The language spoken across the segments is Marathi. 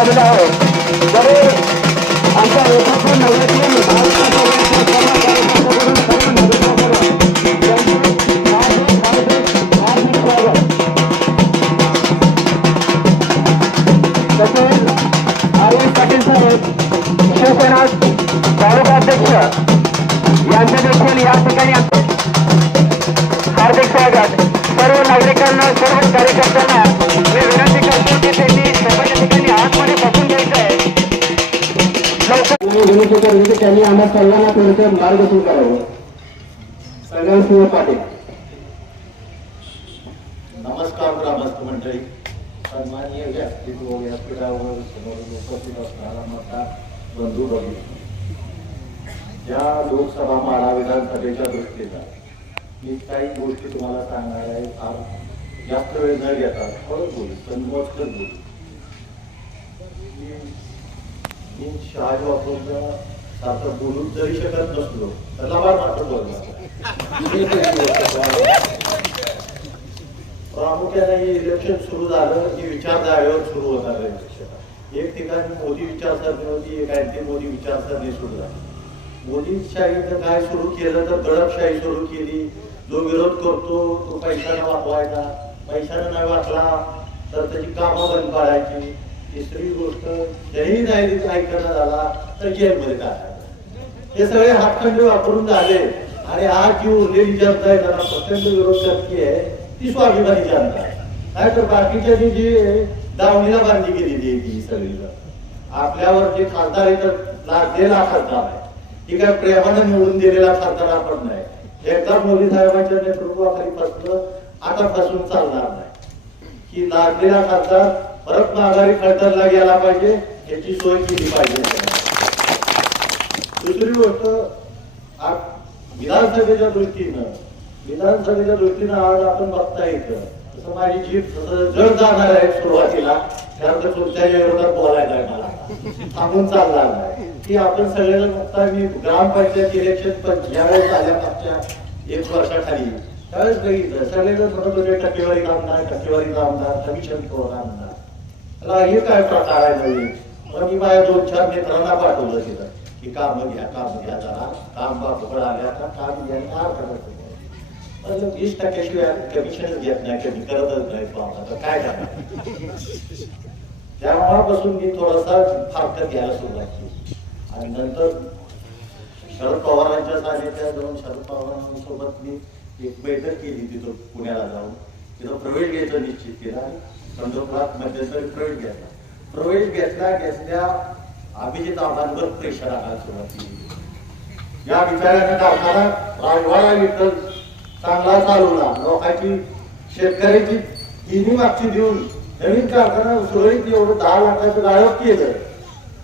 झालेला आहे हो. जरी आमच्या एकत्र सर्व तसेच पाटील साहेब शिवसेना यांचे देखील या ठिकाणी हार्दिक स्वागत सर्व नागरिकांना सर्व कार्यकर्त्यांना विनंती करू की त्यांनी आम्हा सर्वांना थोडंसं मार्गदर्शन करावं. सगळ्यांसिंह पाटील नमस्कार ग्रामस्थ मंडळी. सन्माननीय व्यासपीठ व व्यासपीठावर समोर उपस्थित असणारा माझा बंधू भगिनी या लोकसभा माळा विधानसभेच्या दृष्टीला मी काही गोष्टी तुम्हाला सांगणार आहे. फार जास्त वेळ न घेता थोडं बोलू पण बोलू. मी- शहाजी बापूंचा सारखं बोलून जरी शकत नसलो तर लबाड पाठवतो प्रामुख्याने हे इलेक्शन सुरू झालं. की विचारधारेवर सुरू होणार आहे इलेक्शन एक ठिकाणी मोदी विचारसरणी होती एक अँटी मोदी विचारसरणी सुरू झाली मोदीशाहीनं काय सुरू केलं. तर दडपशाही सुरू केली जो विरोध करतो तो पैशाने वाचवायचा. पैशाने नाही वाचला तर त्याची कामं बंद पाडायची. तिसरी गोष्ट हेही नाही ऐकणं झाला तर जेलमध्ये टाकायचं हे सगळे हातखंडे वापरून झाले. आणि आज जी उरलेली जनता आहे त्यांना प्रचंड विरोध करते आहे. ती स्वाभिमानी जनता नाही तर बाकीच्या जी दावणीला बांधली गेलेली आहे ती सगळी आपल्यावर जे खासदार आहे तर लादलेला खासदार आहे ही काय प्रेमानं निवडून दिलेला खासदार आपण नाही. एकदा मोदी साहेबांच्या नेतृत्वाखाली फसलं आतापासून चालणार नाही. की लादलेला खासदार परत माघारी खडतरला गेला पाहिजे याची सोय केली पाहिजे. दुसरी गोष्ट विधानसभेच्या दृष्टीनं विधानसभेच्या दृष्टीनं आज आपण बघता येतं तसं माझी जीप जड जाणार आहे सुरुवातीला त्यानंतर तुमच्याही विरोधात बोलायला मला थांबून चालणार नाही. की आपण सगळेजण बघता मी ग्रामपंचायत इलेक्शन पण ज्यावेळेस आल्या मागच्या एक वर्षाखाली त्यावेळेस बघितलं सगळेजण म्हणत होते टक्केवारी आमदार टक्केवारी आमदार कमिशन करून आमदार हे काय प्रकार आहे म्हणजे? मग मी माझ्या दोन चार मित्रांना पाठवलं तिथं की काम घ्या काम घ्या जरा. काम बापूकडे आल्या का काम घ्या फार करत वीस टक्क्याशिवाय कमिशनच घेत नाही कमी करतच नाही तो आता तर काय करणार? त्यामुळेपासून मी थोडासा फारकत घ्यायला सुरुवात केली. आणि नंतर शरद पवारांच्या सानिध्यात जाऊन शरद पवारांसोबत मी एक बैठक केली तिथं पुण्याला जाऊन. तिथं प्रवेश घ्यायचं निश्चित केला आणि पंढरपुरात मध्यंतरी प्रवेश घेतला प्रवेश घेतल्या घेतल्या अभिजित आव्हानवर प्रेशर आणायला सुरुवात केली. या विचाराने कारखाना राजवाडा विठ्ठल चांगला चालवला. लोकांची शेतकऱ्याची तिन्ही मागची देऊन नवीन कारखाना सुरळीत एवढं दहा लाखाचं गाळप केलं.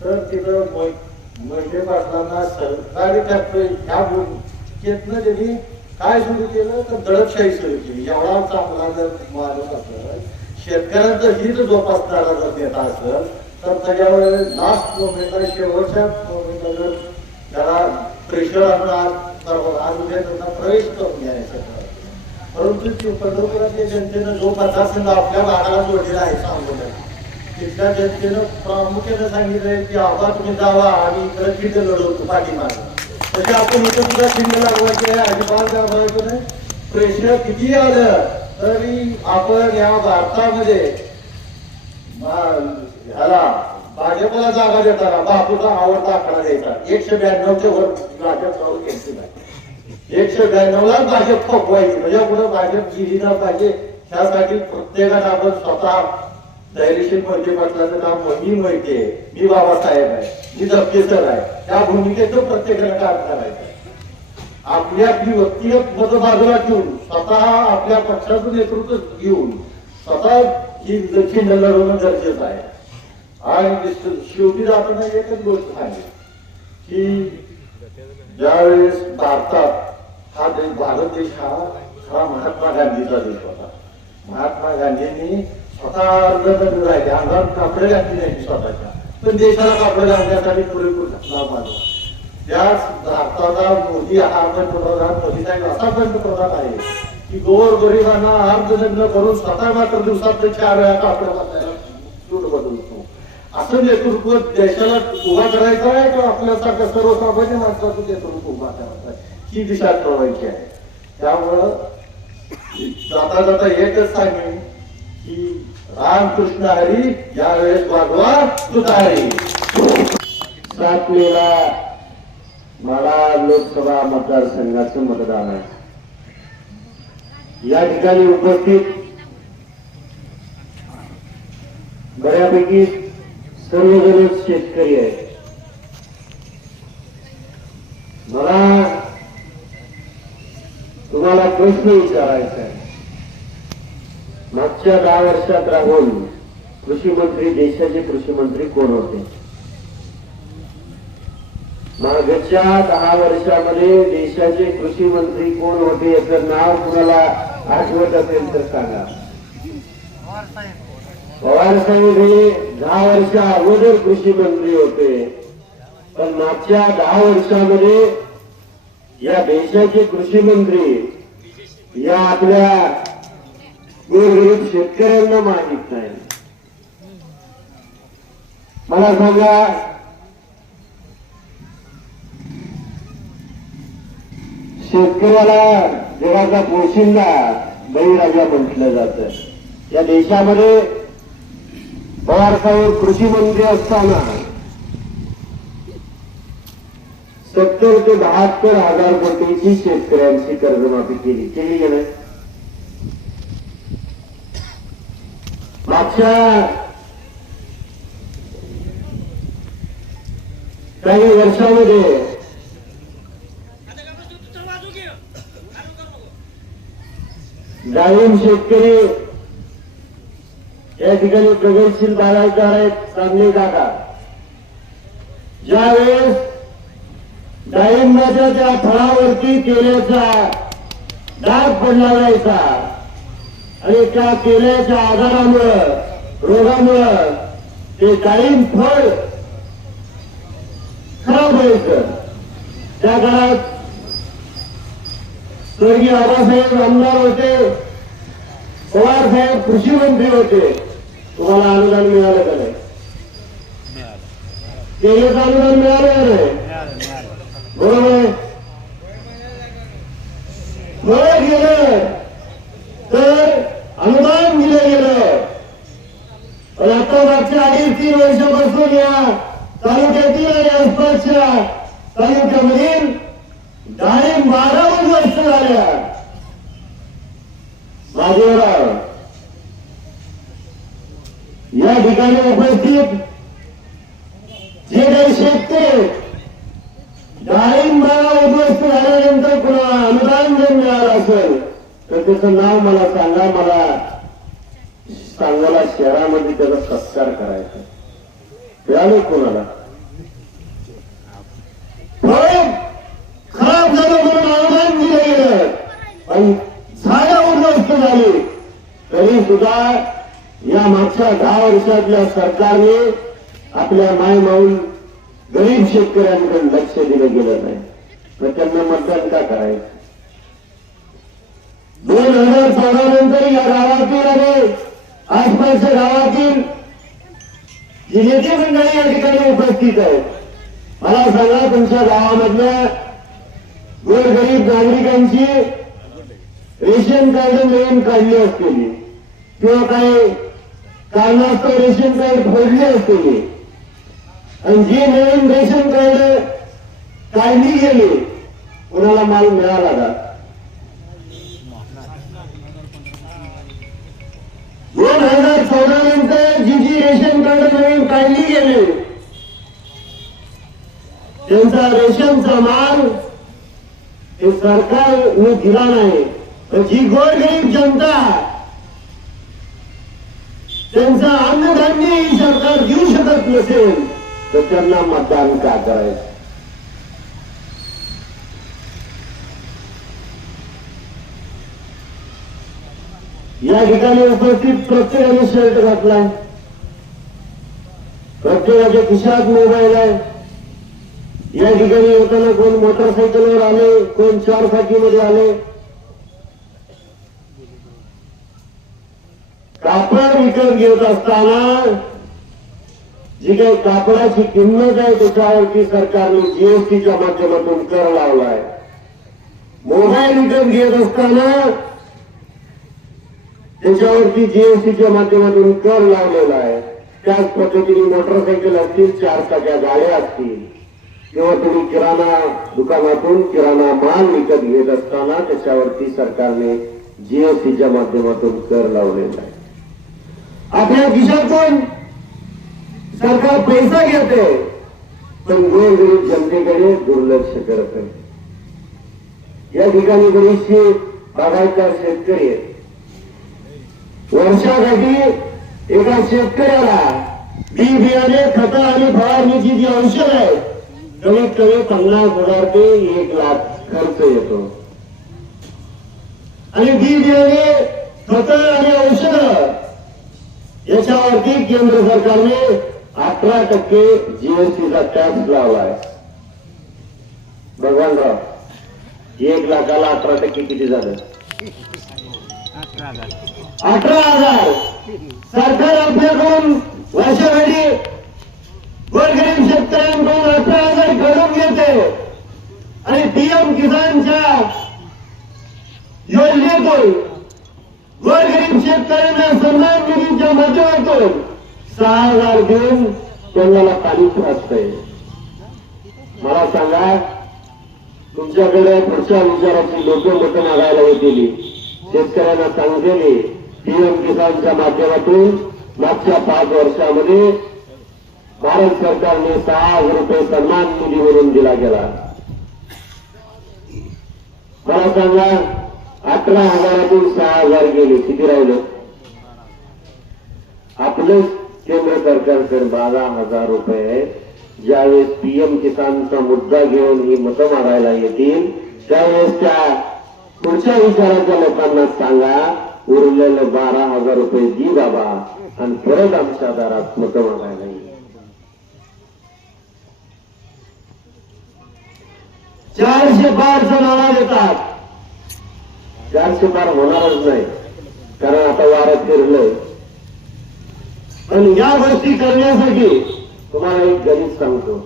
तर तिथं मोठे पाटलांना सरकारी ट्रॅक्टर ह्या भूमिकेतनं त्यांनी काय सुरू केलं? तर दडपशाही सुरू केली. एवढा चांगला जर माणूस असला शेतकऱ्यांचं हित जोपासणारा जर नेता असेल तर त्याच्यावर लास्ट मोमेंटला शेवटच्या मोमेंटला जर त्याला प्रेशर आणणार तर आज उद्या त्यांना प्रवेश करून घ्यायचा परंतु पंढरपुरातल्या जनतेनं जो मतदारसंघ आपल्या भागाला जोडलेला आहे सांगोला तिथल्या जनतेनं प्रामुख्यानं सांगितलंय की आबा तुम्ही जावा आणि इकडे खिंड लढवतो पाठीमागे. तसे आपण इथं सुद्धा खिंड लागवायची आहे अजिबात गावायचं नाही. प्रेशर किती आलं तरी आपण या भारतामध्ये ह्याला भाजपला जागा देताना बापूचा आवडता आकडा द्यायचा. एकशे ब्याण्णवच्या वर भाजप घ्यायची नाही. एकशे ब्याण्णवला भाजप खपवायची म्हणजे पुढे भाजप जिली पाहिजे. त्यासाठी प्रत्येकाला आपण स्वतः धैर्यशील मोहिते पाटलाचं नाव मी मोहिते मी बाबासाहेब आहे. मी दबकेसर आहे. त्या भूमिकेचं प्रत्येकाला काम करायचं आपल्या व्यक्तिगत मत बाजूला ठेवून स्वतः आपल्या पक्षाचं नेतृत्व घेऊन स्वतः ही खिंड लढवणं गरजेचं आहे. आणि शेवटी जाताना एकच गोष्ट सांगेल की ज्यावेळेस भारतात हा देश भारत देश हा हा महात्मा गांधीचा देश होता. महात्मा गांधींनी स्वतः अर्ज राहिले. अंगावर कापडे घातली नाही स्वतःच्या. पण देशाला कापडे घालण्यासाठी पुरेपूर घटना मानला त्याच भारताचा मोदी हा पंतप्रधान मोदी असा पंतप्रधान आहे. की गोर गरिबांना अर्धलग्न करून स्वतः मात्र दिवसात चार वेळा आपल्याला घालायला सूट बदलतो. असं नेतृत्व देशाला उभा करायचं आहे किंवा आपल्यासारख्या सर्वसामान्य माणसाचं नेतृत्व उभा करायचं आहे? ही दिशा ठरवायची आहे. त्यामुळं जाता जाता एकच सांगेन की रामकृष्ण हरी यावेळेस वागवा तुतारी. सात मेला मला लोकसभा मतदारसंघाचं मतदान आहे. या ठिकाणी उपस्थित बऱ्यापैकी सर्वजण शेतकरी आहेत. मला तुम्हाला प्रश्न विचारायचा आहे. मागच्या दहा वर्षात राहून कृषी मंत्री देशाचे कृषी मंत्री कोण होते? मागच्या दहा वर्षामध्ये देशाचे कृषी मंत्री कोण होते याचं नाव कुणाला आठवत असेल तर सांगा. पवार साहेब हे दहा वर्षा अगोदर कृषी मंत्री होते. पण मागच्या दहा वर्षामध्ये या देशाचे कृषी मंत्री या आपल्या गोरगरीब शेतकऱ्यांना माहीत नाही. मला सांगा शेतकऱ्याला जगाचा पोशिंदा बळीराजा म्हटलं जात. या देशामध्ये पवार साहेब कृषी मंत्री असताना सत्तर ते बहात्तर हजार कोटीची शेतकऱ्यांची कर्जमाफी केली. केली गेलं मागच्या काही वर्षामध्ये डाळिंब शेतकरी या ठिकाणी प्रगतशील बाळायकार आहेत चांगले काका ज्यावेळेस डाळिंबाच्या त्या फळावरती केल्याचा डाग पडला जायचा आणि त्या केल्याच्या आजारामुळं रोगामुळं ते डाळिंब फळ खराब व्हायचं. त्या काळात स्वर्गीय आबासाहेब आमदार होते पवार साहेब कृषी मंत्री होते. तुम्हाला अनुदान मिळालं का नाही? केलेचं अनुदान मिळालं का नाही बरोबर आहे फळ गेलं तर अनुदान दिलं गेलं पण आता मागच्या अडीच तीन वर्षापासून या तालुक्यातील आणि आसपासच्या तालुक्यामधील डाळिंब बारावर वर्ष झाल्या माझेराव या ठिकाणी उपस्थित जे काही शेतकरी डाळिंबाला उद्ध्वस्त झाल्यानंतर कुणाला अनुदान जर मिळालं असेल तर त्याचं नाव मला सांगा मला सांगोला शहरामध्ये त्याचा सत्कार करायचा. मिळाले कोणाला? खराब झालं म्हणून अनुदान दिलं गेलं. आणि झाडं उद्ध्वस्त झाली. तरी सुद्धा या मागच्या दहा वर्षातल्या सरकारने आपल्या मायमाऊल गरीब शेतकऱ्यांकडे लक्ष दिलं गेलं नाही. तर त्यांना मतदान का करायचं? दोन हजार चौदा नंतर या गावातील आणि आसपासच्या गावातील जी नेते मंडळी या ठिकाणी उपस्थित आहेत मला सांगा तुमच्या गावामधल्या गोरगरीब नागरिकांची रेशन कार्ड नवीन काढली असलेली किंवा काही कारणास्तव रेशन कार्ड फोडली असलेली आणि जे नवीन रेशन कार्ड काढली गेली कोणाला माल मिळाला का? दोन हजार चौदा नंतर जी जी रेशन कार्ड नवीन काढली गेले. त्यांचा रेशनचा माल हे सरकारने दिला नाही. तर जी गोरगरीब जनता त्यांचं अन्नधान्य ही सरकार देऊ शकत नसेल तर त्यांना मतदान का करायचं? या ठिकाणी उपस्थित प्रत्येकाने शर्ट घातलाय प्रत्येकाच्या खिशात मोबाईल आहे. या ठिकाणी येताना कोण मोटरसायकलवर आले कोण चारमध्ये आले. कापड विकत घेत असताना जी काही कापडाची किंमत आहे त्याच्यावरती सरकारने जीएसटीच्या माध्यमातून कर लावलाय. मोबाईल विकत घेत असताना त्याच्यावरती जीएसटीच्या माध्यमातून कर लावलेला आहे. त्याच पद्धतीने मोटरसायकल असतील चार चाक्या गाड्या असतील. किंवा तुम्ही किराणा दुकानातून किराणा माल विकत घेत असताना त्याच्यावरती सरकारने जीएसटीच्या माध्यमातून कर लावलेला आहे. आपल्या खिशातून सरकार पैसा घेते पण गोरगरीब जनतेकडे दुर्लक्ष करत आहे. या ठिकाणी बरीचशी बागायतदार शेतकरी आहेत. वर्षासाठी एका शेतकऱ्याला बी बियाणे खत आणि फवारणीची जी औषध आहे कमीत कमी पन्नास हजार ते एक लाख खर्च येतो. आणि बी बियाणे खत आणि औषध याच्यावरती केंद्र सरकारने अठरा टक्के जीएसटीचा टॅक्स लावलाय. भगवानराव एक लाखाला अठरा टक्के किती झालं? अठरा हजार. सरकार आपल्याकडून वर्षासाठी गोरगरीब शेतकऱ्यांकडून अठरा हजार घडून घेते. आणि पीएम किसानच्या योजनेतून गोरगरीब शेतकऱ्यांना सन्मान निधीच्या माध्यमातून सहा हजार देऊन कोणाला पाणी वाचतंय मला सांगा तुमच्याकडे पुढच्या विचाराची लोक मतं मागायला येतील. शेतकऱ्यांना सांगितले पीएम किसानच्या माध्यमातून मागच्या पाच वर्षामध्ये भारत सरकारने सहा हजार रुपये सन्मान निधी म्हणून दिला गेला. मला सांगा अठरा हजारातून सहा हजार गेले किती राहिलं? आपलं केंद्र सरकारकडे बारा हजार रुपये. ज्यावेळेस पीएम किसानचा मुद्दा घेऊन ही मतं मारायला येतील त्यावेळेस त्या पुढच्या विचाराच्या लोकांना सांगा उरलेलं बारा हजार रुपये दी बाबा आणि परत आमच्या दारात मतं मागायला येईल. चारशे पारचा नारा देतात चारशे पार होणारच नाही कारण आता वारं फिरलंय. पण या गोष्टी करण्यासाठी तुम्हाला एक गणित सांगतो.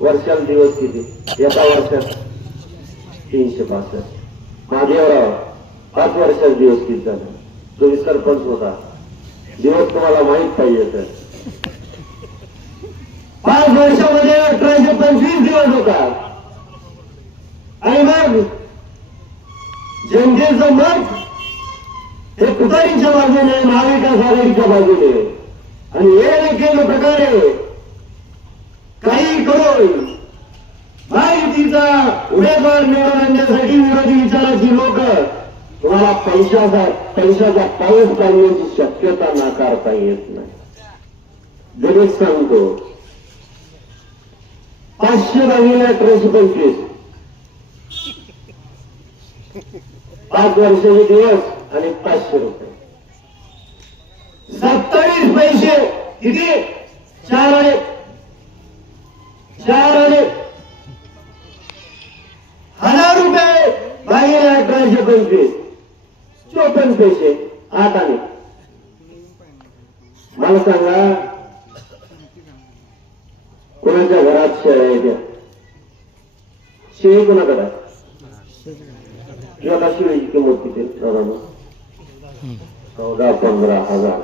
वर्षाला दिवस किती? एका वर्षात तीनशे पासष्ट. महादेवराव पाच वर्षात दिवस किती झाले तुम्ही सरपंच होता. दिवस तुम्हाला माहीत पाहिजे सर पाच वर्षामध्ये अठराशे पंचवीस दिवस होता. आणि मग जनतेचं मत हे तुतारीच्या बाजूने? महाविकास आघाडीच्या बाजूने. आणि हे देखील प्रकारे काही करून महायुतीचा उमेदवार निवडून आणण्यासाठी विरोधी विचाराची लोक. तुम्हाला पैशाचा पैशाचा पाऊस काढण्याची शक्यता नाकारता येत नाही. जरी सांगतो. पाचशे भागिले अठराशे पंचवीस. पाच वर्षाचे दिवस आणि पाचशे रुपये. सत्तावीस पैसे. किती? शेळी कोणाकडे आहे? किंवा शिळीची किंमत किती दादा चौदा पंधरा हजार.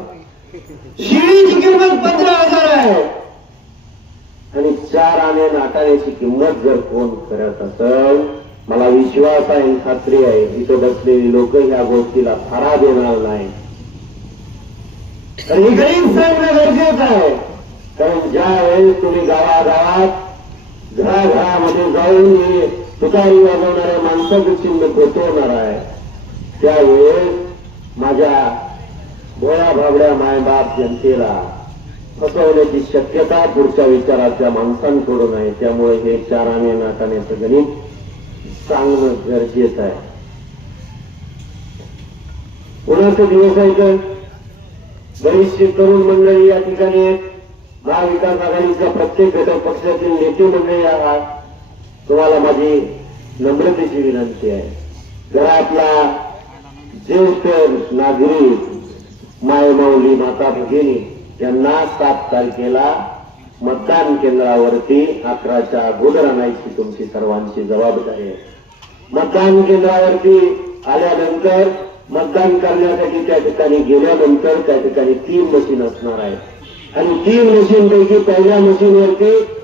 शिळीची किंमत पंधरा हजार आहे. आणि चार आणे नाटाण्याची किंमत जर कोण करत असेल मला विश्वास आहे खात्री आहे इथं बसलेली लोक ह्या गोष्टीला थारा देणार नाही. तर ही गरीब सांगणं गरजेचं आहे. कारण ज्या वेळेस तुम्ही गावागावात घराघरामध्ये जाऊन हे तुतारी वाजवणाऱ्या माणसाचं चिन्ह पोचवणार आहे. त्यावेळेस माझ्या भोळ्या भाबड्या मायबाप जनतेला फसवण्याची शक्यता पुढच्या विचाराच्या माणसांकडून आहे. त्यामुळे हे चाराने नाताने गणित सांगणं गरजेचं आहे. कोणाचे दिवस आहे तर बरीचशी तरुण मंडळी या ठिकाणी महाविकास आघाडीच्या प्रत्येक घटक पक्षातील नेते मंडळी आहात. तुम्हाला माझी नम्रतेची विनंती आहे. घरातला ज्येष्ठ नागरिक मायमाऊली माता भगिनी यांना सात तारखेला मतदान केंद्रावरती अकराच्या अगोदर आणायची तुमची सर्वांची जबाबदारी आहे. मतदान केंद्रावरती आल्यानंतर मतदान करण्यासाठी त्या ठिकाणी गेल्यानंतर त्या ठिकाणी तीन मशीन असणार आहेत. आणि तीन मशीन पैकी पहिल्या मशीनवरती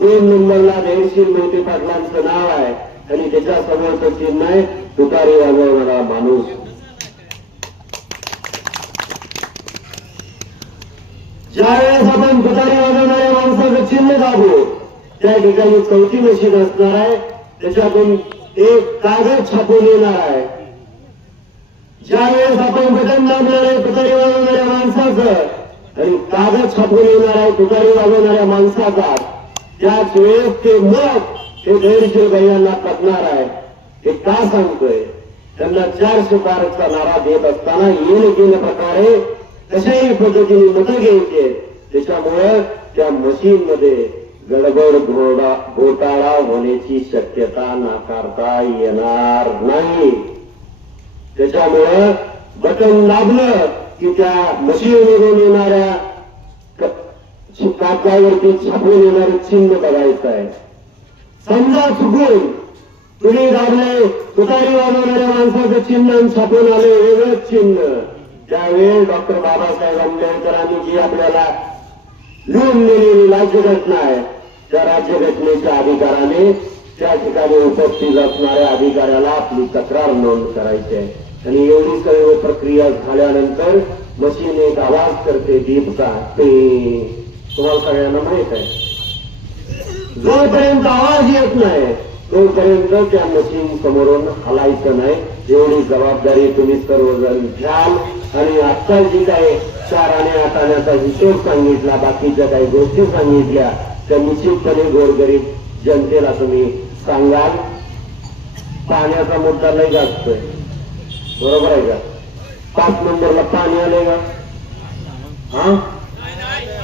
तीन नंबरला धैर्यशील मोठे पाटलांचं नाव आहे. आणि त्याच्या समोरचं चिन्ह आहे तुकारी वाजवणारा माणूस. ज्यावेळेस आपण तुकारी वाजवणाऱ्या माणसाचं चिन्ह दाबू त्या ठिकाणी चौथी मशीन असणार आहे. त्याच्यातून एक कागद छापून येणार आहे. ज्यावेळेस आपण बटन दाबणार आहे तुकारी वाजवणाऱ्या माणसाचं आणि कागद छापून येणार आहे तुकारी वाजवणाऱ्या माणसाचा. त्याच वेळेस ते मत हे धैर्यशील भैयांना पटणार आहे हे का सांगतोय? त्यांना चार सुपारचा नारा देत असताना येणे केल्या प्रकारे कशाही पद्धतीने मतं घ्यायचे त्याच्यामुळं त्या मशीन मध्ये गडबड घोडा घोटाळा होण्याची शक्यता नाकारता येणार नाही. त्याच्यामुळं बटन दाबलं की त्या मशीनमधून येणाऱ्या क- कागदावरती छापून येणारे चिन्ह बघायचं आहे. समजा चुकून तुम्ही दाबले तुतारी वाजवणाऱ्या माणसाचं चिन्ह छापून आले वेगळंच चिन्ह. त्यावेळी डॉक्टर बाबासाहेब आंबेडकरांनी जी आपल्याला लिहून दिलेली राज्यघटना आहे त्या राज्यघटनेच्या अधिकाराने त्या ठिकाणी उपस्थित असणाऱ्या अधिकाऱ्याला आपली तक्रार नोंद करायची आहे. आणि एवढी सर्व प्रक्रिया झाल्यानंतर मशीन एक आवाज करते दीपचा ते तुम्हाला सगळ्यांना माहीत आहे. जोपर्यंत आवाज येत नाही तोपर्यंत त्या मशीन समोरून हलायचं नाही. एवढी जबाबदारी तुम्ही सर्वजण घ्याल. आणि आता जी काही चार आणि आठ आण्याचा हिशोब सांगितला बाकीच्या काही गोष्टी सांगितल्या त्या निश्चितपणे गोरगरीब जनतेला तुम्ही सांगाल. पाण्याचा मुद्दा लय जास्तोय बरोबर आहे का? पाच नंबरला पाणी आलंय का? हा?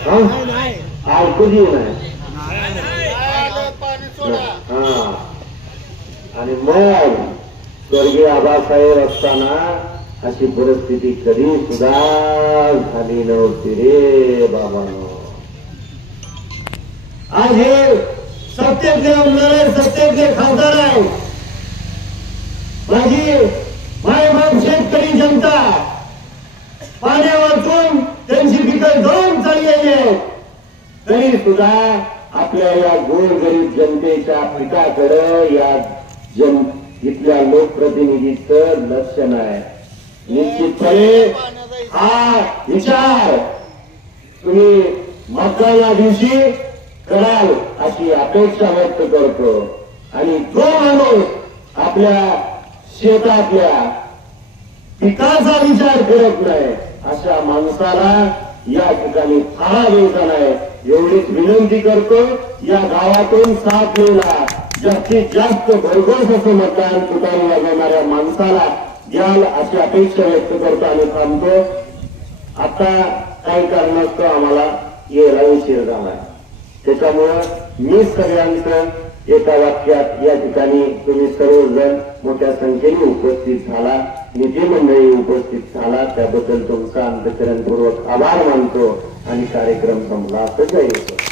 ऐकू दे नाही हा. आणि मग स्वर्गीय आबासाहेब असताना अशी परिस्थिती कधी सुद्धा झाली नव्हती रे बाबानो. आज हे सत्याचे आमदार आहे सत्याचे खासदार आहे माझी मायबाप शेतकरी जनता पाण्या वाचून त्यांची पिकं जाऊन चाललेली आहेत तरी सुद्धा आपल्या या गोरगरीब जनतेच्या पिकाकडं या जन इथल्या लोकप्रतिनिधीच लक्ष नाही. निश्चितपणे हा विचार तुम्ही मतदाना दिवशी कराल अशी अपेक्षा व्यक्त करतो. आणि जो माणूस आपल्या शेतातल्या पिकाचा विचार करत नाही अशा माणसाला या ठिकाणी फाळा द्यायचा नाही. एवढीच विनंती करतो या गावातून सात मेला जास्तीत जास्त भरघोस असं मतदान तुतारी वाजवणाऱ्या माणसाला द्याल अशी अपेक्षा व्यक्त करतो आणि थांबतो. आता काही कारणास्तव आम्हाला यायला उशीर झाला त्याच्यामुळं मी सगळ्यांचं एका वाक्यात या ठिकाणी तुम्ही सर्वजण मोठ्या संख्येने उपस्थित झाला. निधी मंडळी उपस्थित झाला. त्याबद्दल तुमचा अंतकरणपूर्वक आभार मानतो आणि कार्यक्रम संपला असं जाईल